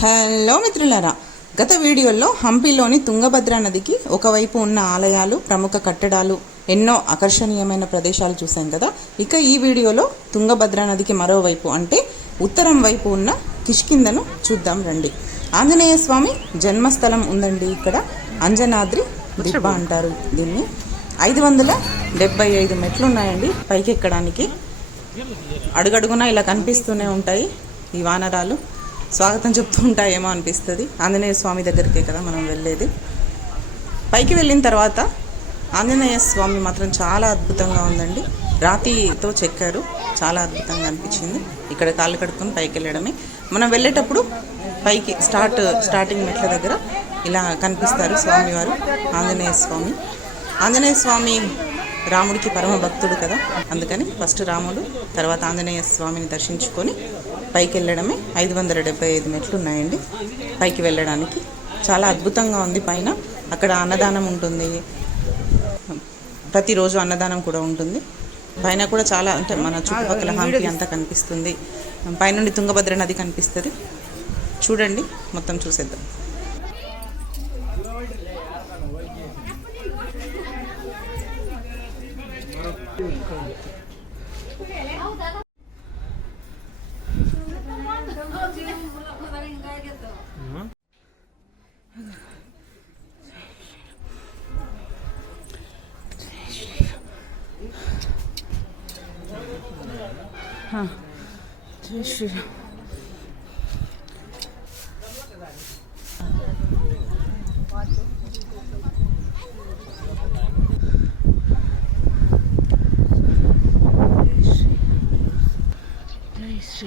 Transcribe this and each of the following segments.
Hello మిత్రులారా గత వీడియోలో హంపీలోని తుంగభద్ర నదికి ఒకవైపు ఉన్న ఆలయాలు ప్రముఖ కట్టడాలు ఎన్నో ఆకర్షణీయమైన ప్రదేశాలు చూసాం కదా? ఇక ఈ వీడియోలో తుంగభద్ర నదికి మరోవైపు అంటే ఉత్తరం వైపు ఉన్న కిష్కిందను చూద్దాం రండి. ఆంజనేయ స్వామి జన్మస్థలం ఉందండి ఇక్కడ. అంజనాద్రి దిబ్బ అంటారు దీన్ని. ఐదు వందల డెబ్బై ఐదు మెట్లు ఉన్నాయండి పైకి ఎక్కడానికి అడుగడుగునా ఇలా కనిపిస్తూనే ఉంటాయి ఈ వానరాలు. స్వాగతం చెప్తూ ఉంటాయేమో అనిపిస్తుంది. ఆంజనేయ స్వామి దగ్గరికే కదా మనం వెళ్ళేది. పైకి వెళ్ళిన తర్వాత ఆంజనేయ స్వామి మాత్రం చాలా అద్భుతంగా ఉందండి. రాతితో చెక్కారు. చాలా అద్భుతంగా అనిపించింది. ఇక్కడ కాళ్ళు కడుక్కొని పైకి వెళ్ళడమే. మనం వెళ్ళేటప్పుడు పైకి స్టార్ట్ స్టార్టింగ్ మెట్ల దగ్గర ఇలా కనిపిస్తారు స్వామివారు ఆంజనేయ స్వామి. ఆంజనేయ స్వామి రాముడికి పరమ భక్తుడు కదా. అందుకని ఫస్ట్ రాముడు తర్వాత ఆంజనేయ స్వామిని దర్శించుకొని పైకి వెళ్ళడమే. ఐదు వందల డెబ్బై ఐదు మెట్లు ఉన్నాయండి. పైకి వెళ్ళడానికి. చాలా అద్భుతంగా ఉంది పైన. అక్కడ అన్నదానం ఉంటుంది. ప్రతిరోజు అన్నదానం కూడా ఉంటుంది. పైన కూడా చాలా అంటే మన చుట్టుపక్కల హంపి అంతా కనిపిస్తుంది. పైనుండి తుంగభద్ర నది కనిపిస్తుంది. చూడండి. మొత్తం చూసేద్దాం. 嗯。真。真是。真是。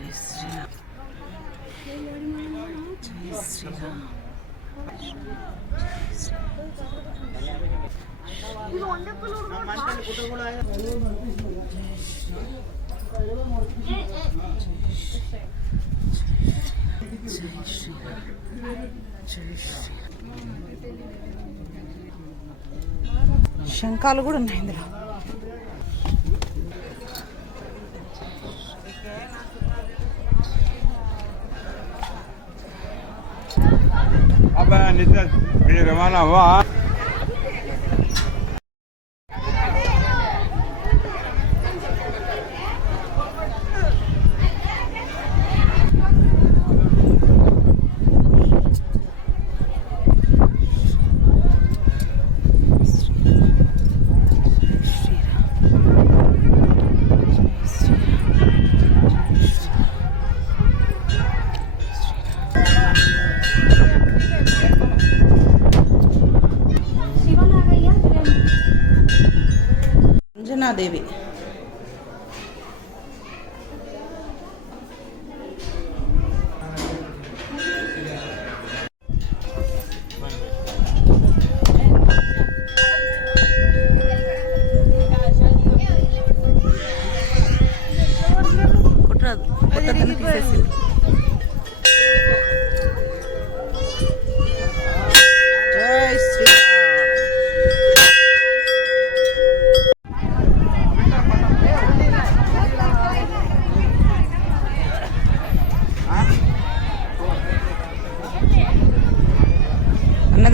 జై శ్రీరామ్ జై శ్రీరామ్ జై శ్రీరామ్ జై శ్రీరామ్ శంఖాలు కూడా ఉన్నాయి ఇందులో નેતા રવાના હોવા रवाना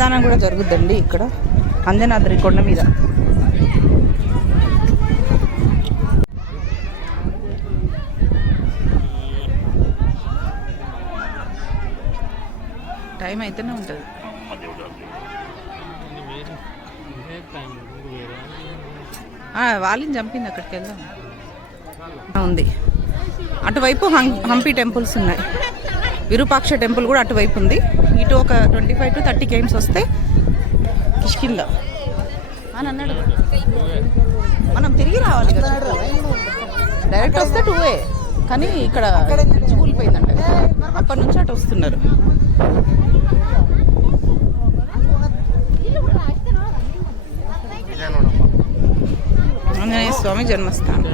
అన్నదానం కూడా జరుగుద్దండి ఇక్కడ. అంజనాద్రి కొండ మీద. టైం అయితేనే ఉంటుంది. వాలిని వాళ్ళని చంపింది అక్కడికి వెళ్దాం. ఉంది. అటువైపు హంపి టెంపుల్స్ ఉన్నాయి. విరూపాక్ష టెంపుల్ కూడా అటువైపు ఉంది. ఇటు ఒక ట్వంటీ ఫైవ్ టు థర్టీ కేమ్స్ వస్తే కిష్కింద. అని అన్నాడు మనం తిరిగి రావాలి. డైరెక్ట్ వస్తే టూ వే కానీ ఇక్కడ కూలిపోయిందంట అప్పటి నుంచి అటు వస్తున్నారు. ఆంజనేయ స్వామి జన్మస్థానం.